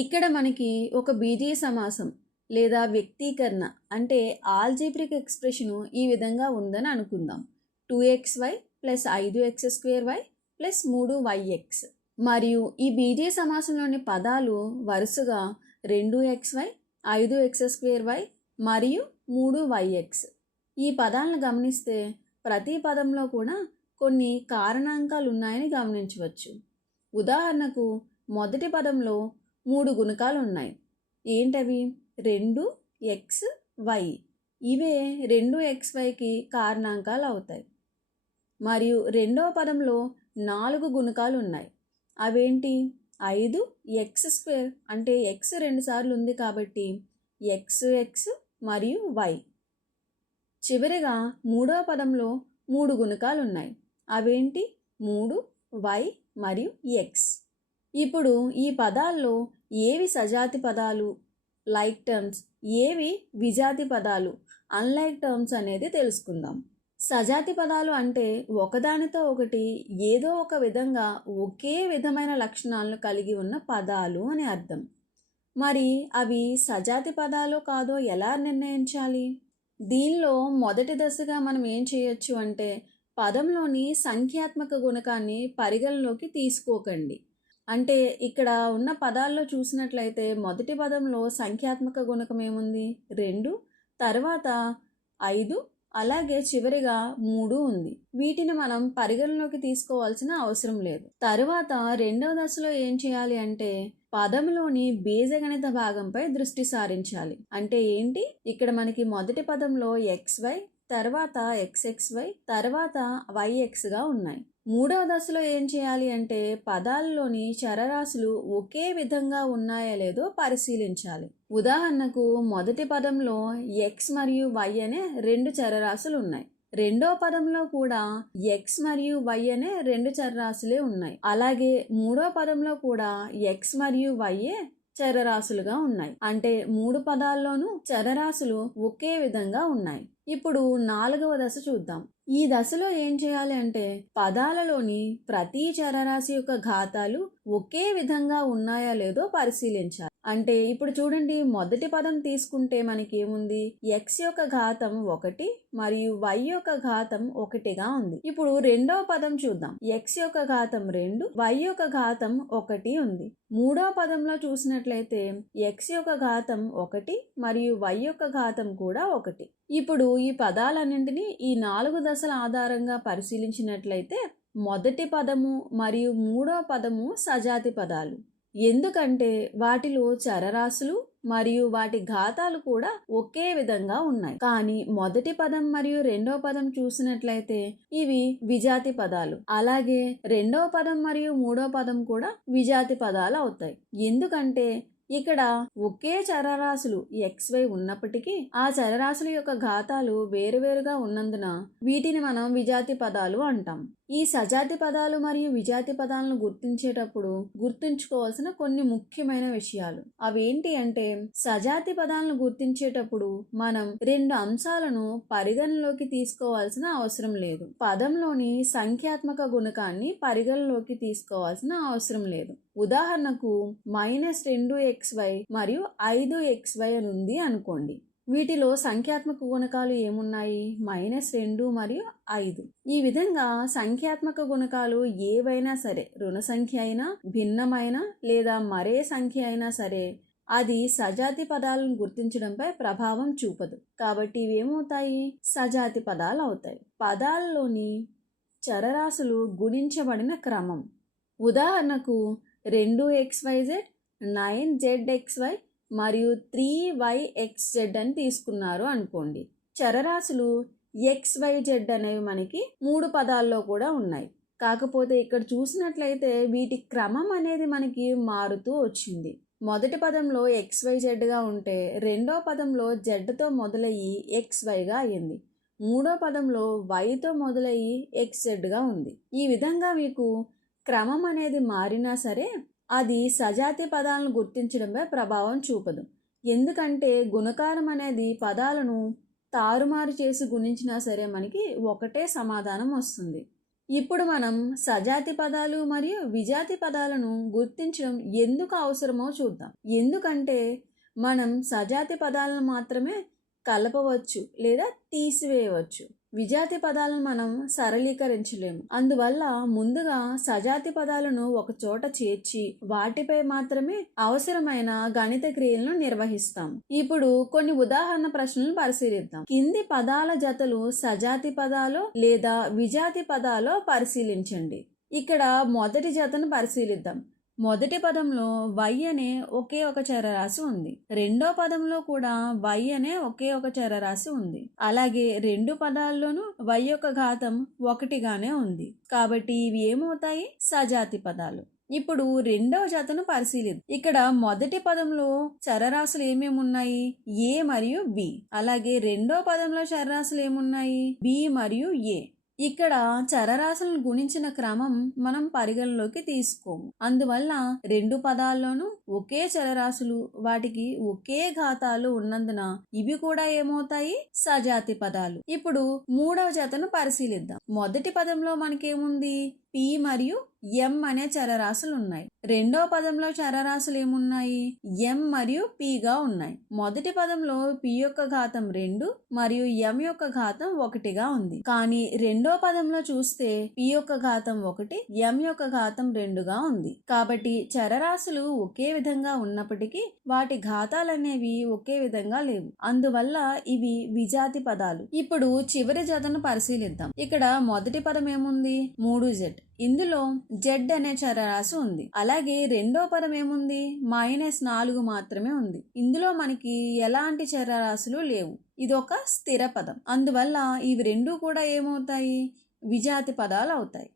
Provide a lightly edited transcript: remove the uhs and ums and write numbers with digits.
ఇక్కడ మనకి ఒక బీజీయ సమాసం లేదా వ్యక్తీకరణ అంటే ఆల్జీబ్రిక్ ఎక్స్ప్రెషను ఈ విధంగా ఉందని అనుకుందాం. 2xy plus 5x2y plus 3yx. మరియు ఈ బీజీయ సమాసంలోని పదాలు వరుసగా 2xy 5x2y మరియు 3yx. ఈ పదాలను గమనిస్తే ప్రతి పదంలో కూడా కొన్ని కారణాంకాలు ఉన్నాయని గమనించవచ్చు. ఉదాహరణకు మొదటి పదంలో 3 గుణకాలు ఉన్నాయి. ఏంటవి? 2xy. ఇవే 2xyకి కారణాంకాలు అవుతాయి. మరియు రెండవ పదంలో 4 గుణకాలు ఉన్నాయి. అవేంటి? 5x2 అంటే x 2 సార్లు ఉంది కాబట్టి x మరియు y. చివరిగా మూడవ పదంలో 3 గుణకాలు ఉన్నాయి. అవేంటి? 3y మరియు x. ఇప్పుడు ఈ పదాల్లో ఏవి సజాతి పదాలు లైక్ టర్మ్స్, ఏవి విజాతి పదాలు అన్లైక్ టర్మ్స్ అనేది తెలుసుకుందాం. సజాతి పదాలు అంటే ఒకదానితో ఒకటి ఏదో ఒక విధంగా ఒకే విధమైన లక్షణాలను కలిగి ఉన్న పదాలు అని అర్థం. మరి అవి సజాతి పదాలు కాదో ఎలా నిర్ణయించాలి? దీనిలో మొదటి దశగా మనం ఏం చేయొచ్చు అంటే పదంలోని సంఖ్యాత్మక గుణకాన్ని పరిగణలోకి తీసుకోకండి. అంటే ఇక్కడ ఉన్న పదాల్లో చూసినట్లయితే మొదటి పదంలో సంఖ్యాత్మక గుణకం ఏముంది? 2, తర్వాత 5, అలాగే చివరిగా 3 ఉంది. వీటిని మనం పరిగణలోకి తీసుకోవాల్సిన అవసరం లేదు. తరువాత రెండవ దశలో ఏం చేయాలి అంటే పదంలోని బీజగణిత భాగంపై దృష్టి సారించాలి. అంటే ఏంటి? ఇక్కడ మనకి మొదటి పదంలో xy, తర్వాత xxy, తర్వాత yxగా ఉన్నాయి. మూడవ దశలో ఏం చేయాలి అంటే పదాల్లోని చరరాశులు ఒకే విధంగా ఉన్నాయో లేదో పరిశీలించాలి. ఉదాహరణకు మొదటి పదంలో x మరియు y అనే 2 చరరాశులు ఉన్నాయి. రెండో పదంలో కూడా x మరియు y అనే 2 చరరాశులే ఉన్నాయి. అలాగే మూడో పదంలో కూడా x మరియు y చరరాశులుగా ఉన్నాయి. అంటే 3 పదాల్లోనూ చరరాశులు ఒకే విధంగా ఉన్నాయి. ఇప్పుడు 4వ దశ చూద్దాం. ఈ దశలో ఏం చేయాలి అంటే పదాలలోని ప్రతి చరరాశి యొక్క ఘాతాలు ఒకే విధంగా ఉన్నాయా లేదో పరిశీలించాలి. అంటే ఇప్పుడు చూడండి, మొదటి పదం తీసుకుంటే మనకి ఏముంది? x యొక్క ఘాతం 1 మరియు y యొక్క ఘాతం 1గా ఉంది. ఇప్పుడు రెండవ పదం చూద్దాం. x యొక్క ఘాతం 2, y యొక్క ఘాతం 1 ఉంది. మూడవ పదంలో చూసినట్లయితే x యొక్క ఘాతం 1 మరియు y యొక్క ఘాతం కూడా 1. ఇప్పుడు ఈ పదాలన్నింటినీ ఈ 4 దశల ఆధారంగా పరిశీలించినట్లయితే మొదటి పదము మరియు మూడవ పదము సజాతి పదాలు. ఎందుకంటే వాటిలో చరరాశులు మరియు వాటి ఘాతాలు కూడా ఒకే విధంగా ఉన్నాయి. కానీ మొదటి పదం మరియు రెండవ పదం చూసినట్లయితే ఇవి విజాతి పదాలు. అలాగే రెండవ పదం మరియు మూడవ పదం కూడా విజాతి పదాలు అవుతాయి. ఎందుకంటే ఇక్కడ ఒకే చరరాశులు xy ఉన్నప్పటికీ ఆ చరరాశుల యొక్క ఘాతాలు వేరువేరుగా ఉన్నందున వీటిని మనం విజాతి పదాలు అంటాం. ఈ సజాతి పదాలు మరియు విజాతి పదాలను గుర్తించేటప్పుడు గుర్తుంచుకోవాల్సిన కొన్ని ముఖ్యమైన విషయాలు అవేంటి అంటే సజాతి పదాలను గుర్తించేటప్పుడు మనం 2 అంశాలను పరిగణలోకి తీసుకోవాల్సిన అవసరం లేదు. పదంలోని సంఖ్యాత్మక గుణకాన్ని పరిగణలోకి తీసుకోవాల్సిన అవసరం లేదు. ఉదాహరణకు -2xy మరియు 5xy అని ఉంది అనుకోండి. వీటిలో సంఖ్యాత్మక గుణకాలు ఏమున్నాయి? -2 మరియు 5. ఈ విధంగా సంఖ్యాత్మక గుణకాలు ఏవైనా సరే, రుణ సంఖ్య అయినా, భిన్నమైన లేదా మరే సంఖ్య అయినా సరే, అది సజాతి పదాలను గుర్తించడంపై ప్రభావం చూపదు. కాబట్టి ఇవేమవుతాయి? సజాతి పదాలు అవుతాయి. పదాలలోని చరరాశులు గుణించబడిన క్రమం. ఉదాహరణకు 2xyz, 9zxy మరియు 3yxz అని తీసుకున్నారు అనుకోండి. చరరాశులు xyz అనేవి మనకి 3 పదాల్లో కూడా ఉన్నాయి. కాకపోతే ఇక్కడ చూసినట్లయితే వీటి క్రమం అనేది మనకి మారుతూ వచ్చింది. మొదటి పదంలో xyzగా ఉంటే రెండో పదంలో zతో మొదలయ్యి xyగా అయ్యింది. మూడో పదంలో yతో మొదలయ్యి xzగా ఉంది. ఈ విధంగా మీకు క్రమం అనేది మారినా సరే అది సజాతి పదాలను గుర్తించడంపై ప్రభావం చూపదు. ఎందుకంటే గుణకారం అనేది పదాలను తారుమారు చేసి గుణించినా సరే మనకి ఒకటే సమాధానం వస్తుంది. ఇప్పుడు మనం సజాతి పదాలు మరియు విజాతి పదాలను గుర్తించడం ఎందుకు అవసరమో చూద్దాం. ఎందుకంటే మనం సజాతి పదాలను మాత్రమే కలపవచ్చు లేదా తీసివేయవచ్చు. విజాతి పదాలను మనం సరళీకరించలేము. అందువల్ల ముందుగా సజాతి పదాలను ఒక చోట చేర్చి వాటిపై మాత్రమే అవసరమైన గణిత క్రియలను నిర్వహిస్తాం. ఇప్పుడు కొన్ని ఉదాహరణ ప్రశ్నలను పరిశీలిద్దాం. కింది పదాల జతలు సజాతి పదాలో లేదా విజాతి పదాలో పరిశీలించండి. ఇక్కడ మొదటి జతను పరిశీలిద్దాం. మొదటి పదంలో y అనే ఒకే ఒక చరరాశి ఉంది. రెండో పదంలో కూడా y అనే ఒకే ఒక చరరాశి ఉంది. అలాగే రెండు పదాల్లోనూ y యొక్క ఘాతం 1గానే ఉంది. కాబట్టి ఇవి ఏమవుతాయి? సజాతి పదాలు. ఇప్పుడు రెండవ జతను పరిశీలిద్దాం. ఇక్కడ మొదటి పదంలో చరరాశులు ఏమేమి ఉన్నాయి? a మరియు b. అలాగే రెండో పదంలో చరరాశులు ఏమున్నాయి? b మరియు a. ఇక్కడ చరరాశులను గుణించిన క్రమం మనం పరిగణలోకి తీసుకోము. అందువల్ల రెండు పదాల్లోనూ ఒకే చరరాశులు, వాటికి ఒకే ఘాతాలు ఉన్నందున ఇవి కూడా ఏమవుతాయి? సజాతి పదాలు. ఇప్పుడు మూడవ జతను పరిశీలిద్దాం. మొదటి పదంలో మనకేముంది? p మరియు m అనే చరరాశులు ఉన్నాయి. రెండో పదంలో చరరాశులు ఏమున్నాయి? m మరియు p గా ఉన్నాయి. మొదటి పదంలో p యొక్క ఘాతం 2 మరియు m యొక్క ఘాతం 1గా ఉంది. కానీ రెండో పదంలో చూస్తే p యొక్క ఘాతం 1, m యొక్క ఘాతం 2గా ఉంది. కాబట్టి చరరాశులు ఒకే విధంగా ఉన్నప్పటికీ వాటి ఘాతాలనేవి ఒకే విధంగా లేవు. అందువల్ల ఇవి విజాతి పదాలు. ఇప్పుడు చివరి జతను పరిశీలిద్దాం. ఇక్కడ మొదటి పదం ఏముంది? 3z. ఇందులో z అనే చరరాశి ఉంది. అలాగే రెండో పదం ఏముంది? -4 మాత్రమే ఉంది. ఇందులో మనకి ఎలాంటి చరరాశులు లేవు. ఇది ఒక స్థిర పదం. అందువల్ల ఇవి రెండు కూడా ఏమవుతాయి? విజాతి పదాలు అవుతాయి.